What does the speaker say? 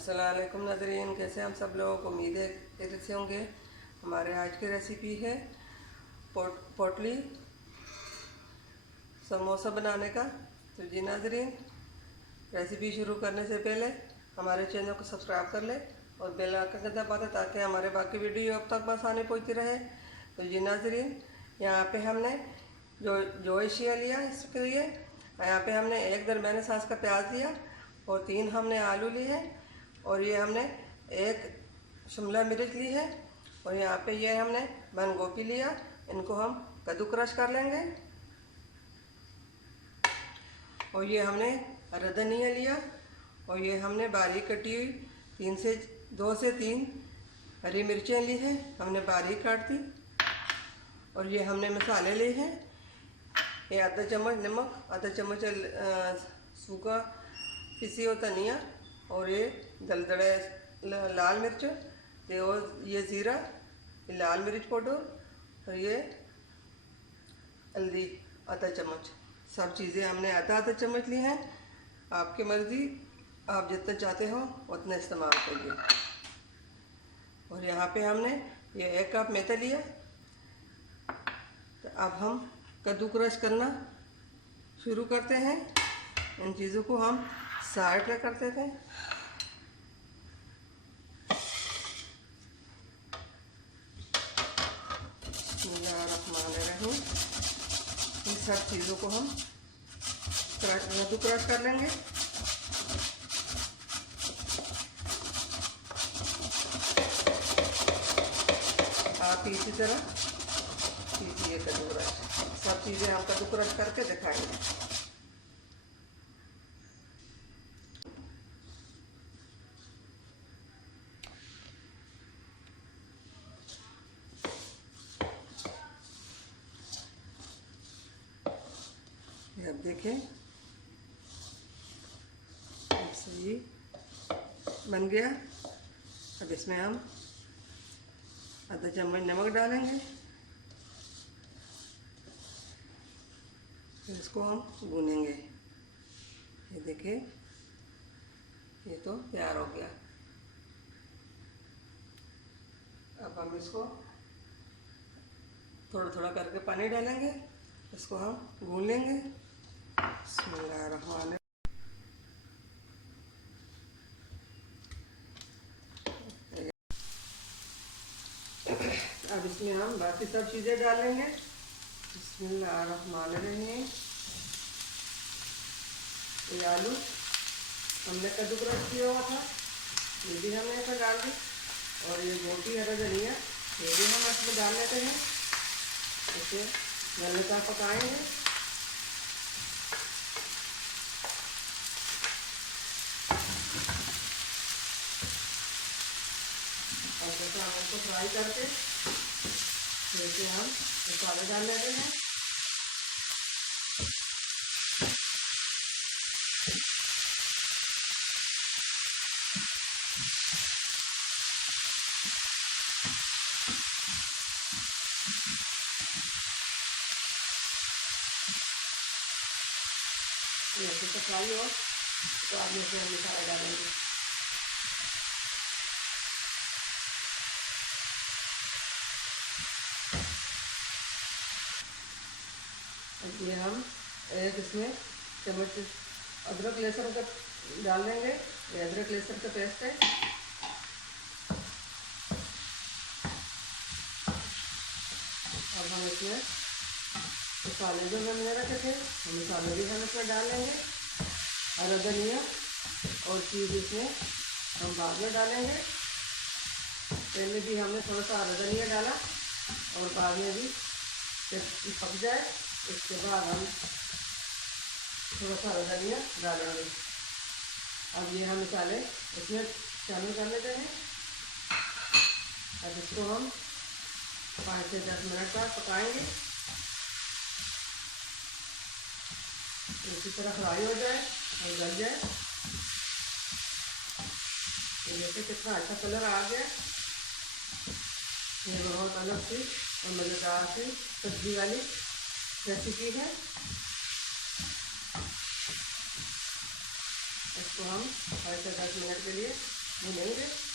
अस्सलाम वालेकुम नाज़रीन, कैसे हम सब लोग। उम्मीद है खैरियत से होंगे। हमारे आज की रेसिपी है पोटली समोसा बनाने का। तो जी नाज़रीन, रेसिपी शुरू करने से पहले हमारे चैनल को सब्सक्राइब कर ले और बेल आइकन दबा दें ताकि हमारे बाकी वीडियो अब तक आसानी पहुंचती रहे। तो जी नाज़रीन, यहाँ पे हमने जो एशिया लिया इसके लिए, यहाँ पे हमने एक दरमियाने साइज़ का प्याज लिया और 3 हमने आलू लिए हैं और ये हमने एक शिमला मिर्च ली है और यहाँ पे ये हमने बंद गोभी लिया। इनको हम कद्दूकस कर लेंगे। और ये हमने हरा धनिया लिया और ये हमने बारीक कटी हुई 2 से 3 हरी मिर्चें ली हैं, हमने बारीक काट दी। और ये हमने मसाले लिए हैं, ये आधा चम्मच नमक, आधा चम्मच सूखा पिसी हुआ धनिया और ये दलदले लाल मिर्च, और ये ज़ीरा, ये लाल मिर्च पाउडर और ये हल्दी आधा चम्मच। सब चीज़ें हमने आधा आधा चम्मच ली हैं। आपकी मर्ज़ी, आप जितना चाहते हो उतना इस्तेमाल करिए। और यहाँ पे हमने ये 1 कप मैदा लिया। तो अब हम कद्दूकस करना शुरू करते हैं। इन चीज़ों को हम साइड पे करते थे। बिस्मिल्लाहिर्रहमानिर्रहीम। इन सब चीज़ों को हम कद्दूकस कर लेंगे। आप इसी तरह कीजिए कद्दूकस। सब चीज़ें हम कद्दूकस करके दिखाएंगे। अब देखें, ये बन गया। अब इसमें हम आधा चम्मच नमक डालेंगे। फिर इसको हम भूनेंगे। ये देखिए, ये तो तैयार हो गया। अब हम इसको थोड़ा थोड़ा करके पानी डालेंगे, इसको हम भून लेंगे। बिस्मिल्लाहिर्रहमानिर्रहीम। अब इसमें हम बाकी सब चीज़ें डालेंगे। बिस्मिल्लाहिर्रहमानिर्रहीम। ये आलू हमने कद्दूकस किया हुआ था, ये भी हमने इसमें डाल दी। और ये गोभी, हरा धनिया, ये भी हम इसमें डाल लेते हैं। इसे गलने तक पकाएंगे। और जैसे हम इसको फ्राई करके जैसे हम मसाले डाल लेते हैं। जैसे फ्राई हो तो अब जैसे हम मसाला डालेंगे। ये हम एक इसमें चम्मच अदरक लहसुन का डाल देंगे। ये अदरक लहसुन का पेस्ट है। अब हम इसमें मसाले जो हमने रखे थे, मसाले भी हम इसमें डाल लेंगे। हरा धनिया और चीज़ इसमें हम बाद में डालेंगे। पहले भी हमने थोड़ा सा हरा धनिया डाला और बाद में भी जब पक जाए इसके बाद हम थोड़ा सा हरा धनिया डालेंगे। अब ये हम मसाले इसमें शामिल कर लेते हैं। अब इसको हम 5 से 10 मिनट तक पकाएंगे। इसी तरह फ्राई हो जाए और गल जाए। तो देखिए कितना अच्छा कलर आ गया। ये बहुत अलग सी और मज़ेदार सी सब्जी वाली रेसिपी है। इसको हम 5 से 10 मिनट के लिए भूनेंगे।